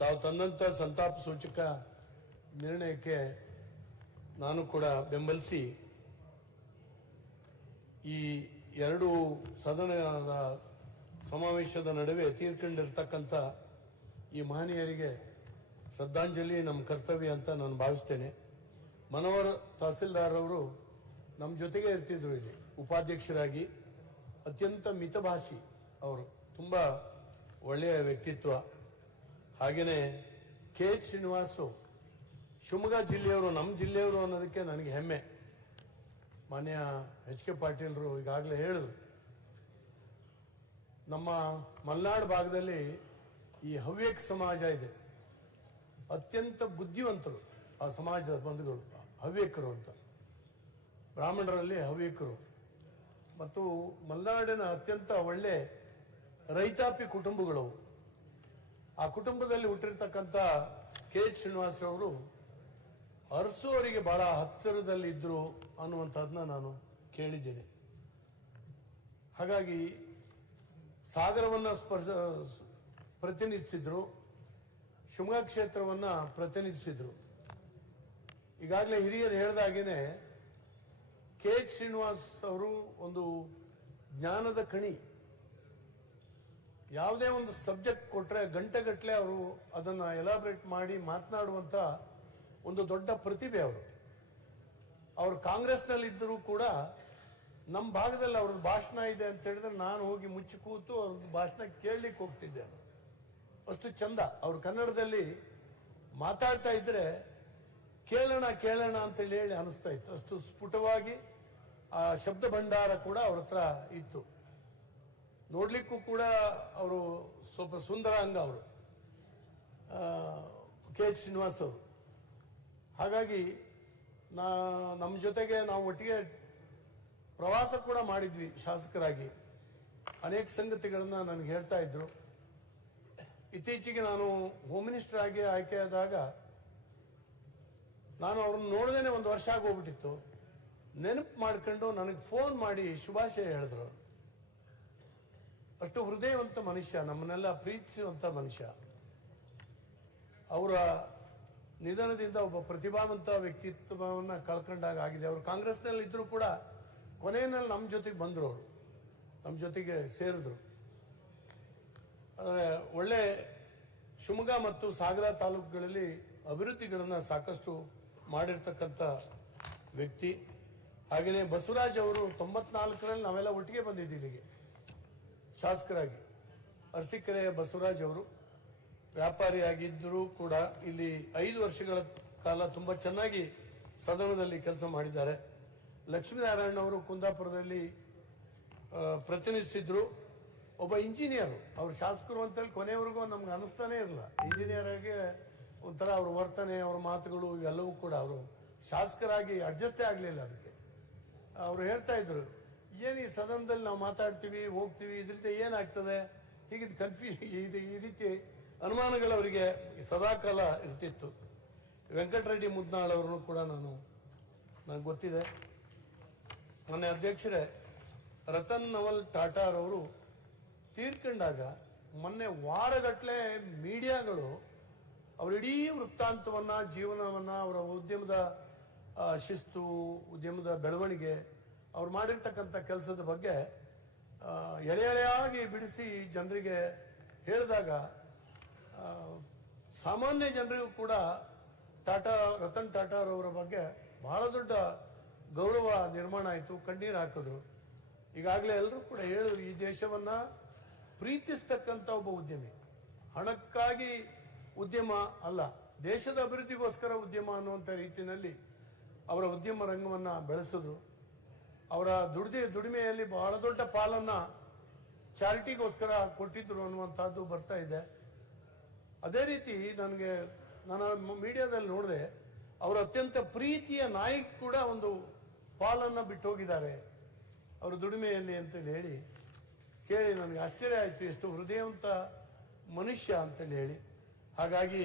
ತಾವು ತಂದಂತ ಸಂತಾಪ ಸೂಚಕ ನಿರ್ಣಯಕ್ಕೆ ನಾನು ಕೂಡ ಬೆಂಬಲಿಸಿ ಈ ಎರಡು ಸದನದ ಸಮಾವೇಶದ ನಡುವೆ ತೀರ್ಕೊಂಡಿರ್ತಕ್ಕಂಥ ಈ ಮಹನೀಯರಿಗೆ ಶ್ರದ್ಧಾಂಜಲಿ ನಮ್ಮ ಕರ್ತವ್ಯ ಅಂತ ನಾನು ಭಾವಿಸ್ತೇನೆ. ಮನೋಹರ್ ತಹಸೀಲ್ದಾರ್ ಅವರು ನಮ್ಮ ಜೊತೆಗೆ ಇರ್ತಿದ್ರು ಇಲ್ಲಿ ಉಪಾಧ್ಯಕ್ಷರಾಗಿ. ಅತ್ಯಂತ ಮಿತಭಾಷಿ ಅವರು, ತುಂಬ ಒಳ್ಳೆಯ ವ್ಯಕ್ತಿತ್ವ. ಹಾಗೆಯೇ ಕೆ ಶ್ರೀನಿವಾಸು ಶಿವಮೊಗ್ಗ ಜಿಲ್ಲೆಯವರು, ನಮ್ಮ ಜಿಲ್ಲೆಯವರು ಅನ್ನೋದಕ್ಕೆ ನನಗೆ ಹೆಮ್ಮೆ. ಮಾನ್ಯ ಎಚ್ ಕೆ ಪಾಟೀಲ್ರು ಈಗಾಗಲೇ ಹೇಳಿದ್ರು, ನಮ್ಮ ಮಲೆನಾಡು ಭಾಗದಲ್ಲಿ ಈ ಹವ್ಯಕ ಸಮಾಜ ಇದೆ, ಅತ್ಯಂತ ಬುದ್ಧಿವಂತರು ಆ ಸಮಾಜದ ಬಂಧುಗಳು, ಹವ್ಯಕರು ಅಂತ. ಬ್ರಾಹ್ಮಣರಲ್ಲಿ ಹವ್ಯಕರು ಮತ್ತು ಮಲೆನಾಡಿನ ಅತ್ಯಂತ ಒಳ್ಳೆ ರೈತಾಪಿ ಕುಟುಂಬಗಳು. ಆ ಕುಟುಂಬದಲ್ಲಿ ಹುಟ್ಟಿರ್ತಕ್ಕಂಥ ಕೆ ಶ್ರೀನಿವಾಸರವರು ಅರಸು ಅವರಿಗೆ ಬಹಳ ಹತ್ತಿರದಲ್ಲಿ ಇದ್ರು ಅನ್ನುವಂಥದ್ದನ್ನ ನಾನು ಕೇಳಿದ್ದೇನೆ. ಹಾಗಾಗಿ ಸಾಗರವನ್ನು ಪ್ರತಿನಿಧಿಸಿದ್ರು, ಶಿವಮೊಗ್ಗ ಕ್ಷೇತ್ರವನ್ನ ಪ್ರತಿನಿಧಿಸಿದ್ರು. ಈಗಾಗಲೇ ಹಿರಿಯರು ಹೇಳಿದಾಗೇನೆ ಕೆ ಶ್ರೀನಿವಾಸ್ ಅವರು ಒಂದು ಜ್ಞಾನದ ಕಣಿ. ಯಾವುದೇ ಒಂದು ಸಬ್ಜೆಕ್ಟ್ ಕೊಟ್ರೆ ಗಂಟೆಗಟ್ಟಲೆ ಅವರು ಅದನ್ನ ಎಲಾಬ್ರೇಟ್ ಮಾಡಿ ಮಾತನಾಡುವಂತ ಒಂದು ದೊಡ್ಡ ಪ್ರತಿಭೆ ಅವರು. ಅವರು ಕಾಂಗ್ರೆಸ್ನಲ್ಲಿದ್ದರೂ ಕೂಡ ನಮ್ಮ ಭಾಗದಲ್ಲಿ ಅವ್ರದ್ದು ಭಾಷಣ ಇದೆ ಅಂತ ಹೇಳಿದ್ರೆ ನಾನು ಹೋಗಿ ಮುಚ್ಚಿ ಕೂತು ಅವ್ರದ್ದು ಭಾಷಣ ಕೇಳಲಿಕ್ಕೆ ಹೋಗ್ತಿದ್ದೆ. ಅಷ್ಟು ಚಂದ ಅವರು ಕನ್ನಡದಲ್ಲಿ ಮಾತಾಡ್ತಾ ಇದ್ರೆ ಕೇಳೋಣ ಕೇಳೋಣ ಅಂತ ಹೇಳಿ ಅನಿಸ್ತಾ ಇತ್ತು. ಅಷ್ಟು ಸ್ಫುಟವಾಗಿ ಆ ಶಬ್ದ ಭಂಡಾರ ಕೂಡ ಅವ್ರ ಹತ್ರ ಇತ್ತು. ನೋಡ್ಲಿಕ್ಕೂ ಕೂಡ ಅವರು ಸ್ವಲ್ಪ ಸುಂದರಾಂಗ ಅವರು, ಕೆ ಶ್ರೀನಿವಾಸ್ ಅವರು. ಹಾಗಾಗಿ ನಮ್ಮ ಜೊತೆಗೆ ನಾವು ಒಟ್ಟಿಗೆ ಪ್ರವಾಸ ಕೂಡ ಮಾಡಿದ್ವಿ ಶಾಸಕರಾಗಿ. ಅನೇಕ ಸಂಗತಿಗಳನ್ನ ನನಗೆ ಹೇಳ್ತಾ ಇದ್ರು. ಇತ್ತೀಚೆಗೆ ನಾನು ಹೋಮ್ ಮಿನಿಸ್ಟರ್ ಆಗಿ ಆಯ್ಕೆಯಾದಾಗ ನಾನು ಅವ್ರನ್ನ ನೋಡದೇನೆ ಒಂದು ವರ್ಷ ಆಗೋಗ್ಬಿಟ್ಟಿತ್ತು. ನೆನಪು ಮಾಡ್ಕೊಂಡು ನನಗೆ ಫೋನ್ ಮಾಡಿ ಶುಭಾಶಯ ಹೇಳಿದ್ರು. ಅಷ್ಟು ಹೃದಯವಂತ ಮನುಷ್ಯ, ನಮ್ಮನ್ನೆಲ್ಲ ಪ್ರೀತಿಸುವಂತ ಮನುಷ್ಯ. ಅವರ ನಿಧನದಿಂದ ಒಬ್ಬ ಪ್ರತಿಭಾವಂತ ವ್ಯಕ್ತಿತ್ವವನ್ನ ಕಳ್ಕೊಂಡಾಗ ಆಗಿದೆ. ಅವರು ಕಾಂಗ್ರೆಸ್ನಲ್ಲಿ ಇದ್ರು ಕೂಡ ಕೊನೆಯಲ್ಲಿ ನಮ್ಮ ಜೊತೆಗೆ ಬಂದ್ರು, ಅವರು ನಮ್ಮ ಜೊತೆಗೆ ಸೇರಿದ್ರು. ಒಳ್ಳೆ ಶಿವಮೊಗ್ಗ ಮತ್ತು ಸಾಗರ ತಾಲೂಕುಗಳಲ್ಲಿ ಅಭಿವೃದ್ಧಿಗಳನ್ನ ಸಾಕಷ್ಟು ಮಾಡಿರ್ತಕ್ಕಂಥ ವ್ಯಕ್ತಿ. ಹಾಗೆಯೇ ಬಸವರಾಜ್ ಅವರು 94ರಲ್ಲಿ ನಾವೆಲ್ಲ ಒಟ್ಟಿಗೆ ಬಂದಿದ್ದೀವಿ ಇಲ್ಲಿಗೆ ಶಾಸಕರಾಗಿ. ಅರಸೀಕೆರೆಯ ಬಸವರಾಜ್ ಅವರು ವ್ಯಾಪಾರಿಯಾಗಿದ್ದರೂ ಕೂಡ ಇಲ್ಲಿ 5 ವರ್ಷಗಳ ಕಾಲ ತುಂಬಾ ಚೆನ್ನಾಗಿ ಸದನದಲ್ಲಿ ಕೆಲಸ ಮಾಡಿದ್ದಾರೆ. ಲಕ್ಷ್ಮೀನಾರಾಯಣ ಅವರು ಕುಂದಾಪುರದಲ್ಲಿ ಪ್ರತಿನಿಧಿಸಿದ್ರು. ಒಬ್ಬ ಇಂಜಿನಿಯರ್, ಅವ್ರ ಶಾಸಕರು ಅಂತೇಳಿ ಕೊನೆಯವರೆಗೂ ನಮ್ಗೆ ಅನಿಸ್ತಾನೆ ಇರಲಿಲ್ಲ. ಇಂಜಿನಿಯರ್ ಆಗಿ ಒಂಥರ ಅವ್ರ ವರ್ತನೆ, ಅವ್ರ ಮಾತುಗಳು ಇವೆಲ್ಲವೂ ಕೂಡ ಅವರು ಶಾಸಕರಾಗಿ ಅಡ್ಜಸ್ಟೇ ಆಗಲಿಲ್ಲ. ಅದಕ್ಕೆ ಅವರು ಹೇಳ್ತಾ ಇದ್ರು, ಏನು ಈ ಸದನದಲ್ಲಿ ನಾವು ಮಾತಾಡ್ತೀವಿ ಹೋಗ್ತೀವಿ, ಇದರಿಂದ ಏನಾಗ್ತದೆ, ಹೀಗೆ ಈ ರೀತಿ ಅನುಮಾನಗಳು ಅವರಿಗೆ ಸದಾಕಾಲ ಇರ್ತಿತ್ತು. ವೆಂಕಟರೆಡ್ಡಿ ಮುದ್ನಾಳ್ ಅವರನ್ನು ಕೂಡ ನನಗೆ ಗೊತ್ತಿದೆ. ನನ್ನ ಅಧ್ಯಕ್ಷರೇ, ರತನ್ ನವಲ್ ಟಾಟಾರವರು ತೀರ್ಕೊಂಡಾಗ ಮೊನ್ನೆ ವಾರಗಟ್ಟಲೆ ಮೀಡಿಯಾಗಳು ಅವರ ಇಡೀ ವೃತ್ತಾಂತವನ್ನ, ಜೀವನವನ್ನ, ಅವರ ಉದ್ಯಮದ ಶಿಸ್ತು, ಉದ್ಯಮದ ಬೆಳವಣಿಗೆ, ಅವ್ರು ಮಾಡಿರ್ತಕ್ಕಂಥ ಕೆಲಸದ ಬಗ್ಗೆ ಎಳೆ ಎಳೆಯಾಗಿ ಬಿಡಿಸಿ ಜನರಿಗೆ ಹೇಳಿದಾಗ ಸಾಮಾನ್ಯ ಜನರಿಗೂ ಕೂಡ ರತನ್ ಟಾಟಾರವರ ಬಗ್ಗೆ ಬಹಳ ದೊಡ್ಡ ಗೌರವ ನಿರ್ಮಾಣ ಆಯಿತು. ಕಣ್ಣೀರು ಹಾಕಿದ್ರು. ಈಗಾಗಲೇ ಎಲ್ಲರೂ ಕೂಡ ಹೇಳಿದ್ರು, ಈ ದೇಶವನ್ನ ಪ್ರೀತಿಸ್ತಕ್ಕಂಥ ಒಬ್ಬ ಉದ್ಯಮಿ, ಹಣಕ್ಕಾಗಿ ಉದ್ಯಮ ಅಲ್ಲ, ದೇಶದ ಅಭಿವೃದ್ಧಿಗೋಸ್ಕರ ಉದ್ಯಮ ಅನ್ನುವಂಥ ರೀತಿಯಲ್ಲಿ ಅವರ ಉದ್ಯಮ ರಂಗವನ್ನ ಬೆಳೆಸಿದ್ರು. ಅವರ ದುಡಿಮೆಯಲ್ಲಿ ಬಹಳ ದೊಡ್ಡ ಪಾಲನ್ನ ಚಾರಿಟಿಗೋಸ್ಕರ ಕೊಟ್ಟಿದ್ರು ಅನ್ನುವಂಥದ್ದು ಬರ್ತಾ ಇದೆ. ಅದೇ ರೀತಿ ನಾನು ಮೀಡಿಯಾದಲ್ಲಿ ನೋಡಿದೆ, ಅವರ ಅತ್ಯಂತ ಪ್ರೀತಿಯ ನಾಯಕ ಕೂಡ ಒಂದು ಪಾಲನ್ನ ಬಿಟ್ಟು ಹೋಗಿದ್ದಾರೆ ಅವರ ದುಡಿಮೆಯಲ್ಲಿ ಅಂತೇಳಿ ಹೇಳಿ ಕೇಳಿ ನನಗೆ ಆಶ್ಚರ್ಯ ಆಯಿತು, ಎಷ್ಟು ಹೃದಯವಂತ ಮನುಷ್ಯ ಅಂತೇಳಿ ಹೇಳಿ. ಹಾಗಾಗಿ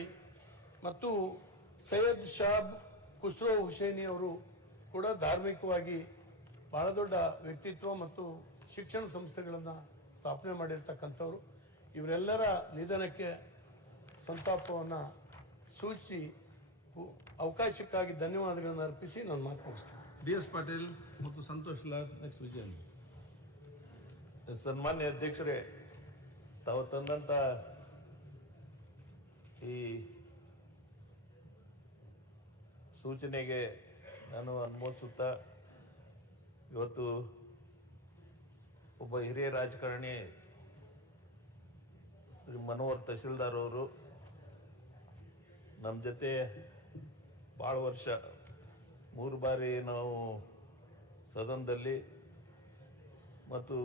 ಮತ್ತು ಸೈಯದ್ ಶಾಬ್ ಖುಸ್ರೋ ಹುಸೇನಿ ಅವರು ಕೂಡ ಧಾರ್ಮಿಕವಾಗಿ ಬಹಳ ದೊಡ್ಡ ವ್ಯಕ್ತಿತ್ವ ಮತ್ತು ಶಿಕ್ಷಣ ಸಂಸ್ಥೆಗಳನ್ನು ಸ್ಥಾಪನೆ ಮಾಡಿರ್ತಕ್ಕಂಥವ್ರು. ಇವರೆಲ್ಲರ ನಿಧನಕ್ಕೆ ಸಂತಾಪವನ್ನು ಸೂಚಿಸಿ ಅವಕಾಶಕ್ಕಾಗಿ ಧನ್ಯವಾದಗಳನ್ನು ಅರ್ಪಿಸಿ ನಾನು ಮಾತು ಮುಗಿಸ್ತೇನೆ. DS ಪಾಟೀಲ್ ಮತ್ತು ಸಂತೋಷ್ ಲಾಲ್ ನೆಕ್ಸ್ಟ್ ವಿಜಯನ್. ಸನ್ಮಾನ್ಯ ಅಧ್ಯಕ್ಷರೇ, ತಾವು ತಂದಂತ ಈ ಸೂಚನೆಗೆ ನಾನು ಅನುಮೋದಿಸುತ್ತಾ ಇವತ್ತು ಒಬ್ಬ ಹಿರಿಯ ರಾಜಕಾರಣಿ ಶ್ರೀ ಮನೋಹರ್ ತಹಶೀಲ್ದಾರ್ ಅವರು ನಮ್ಮ ಜೊತೆ ಭಾಳ ವರ್ಷ 3 ಬಾರಿ ನಾವು ಸದನದಲ್ಲಿ ಮತ್ತು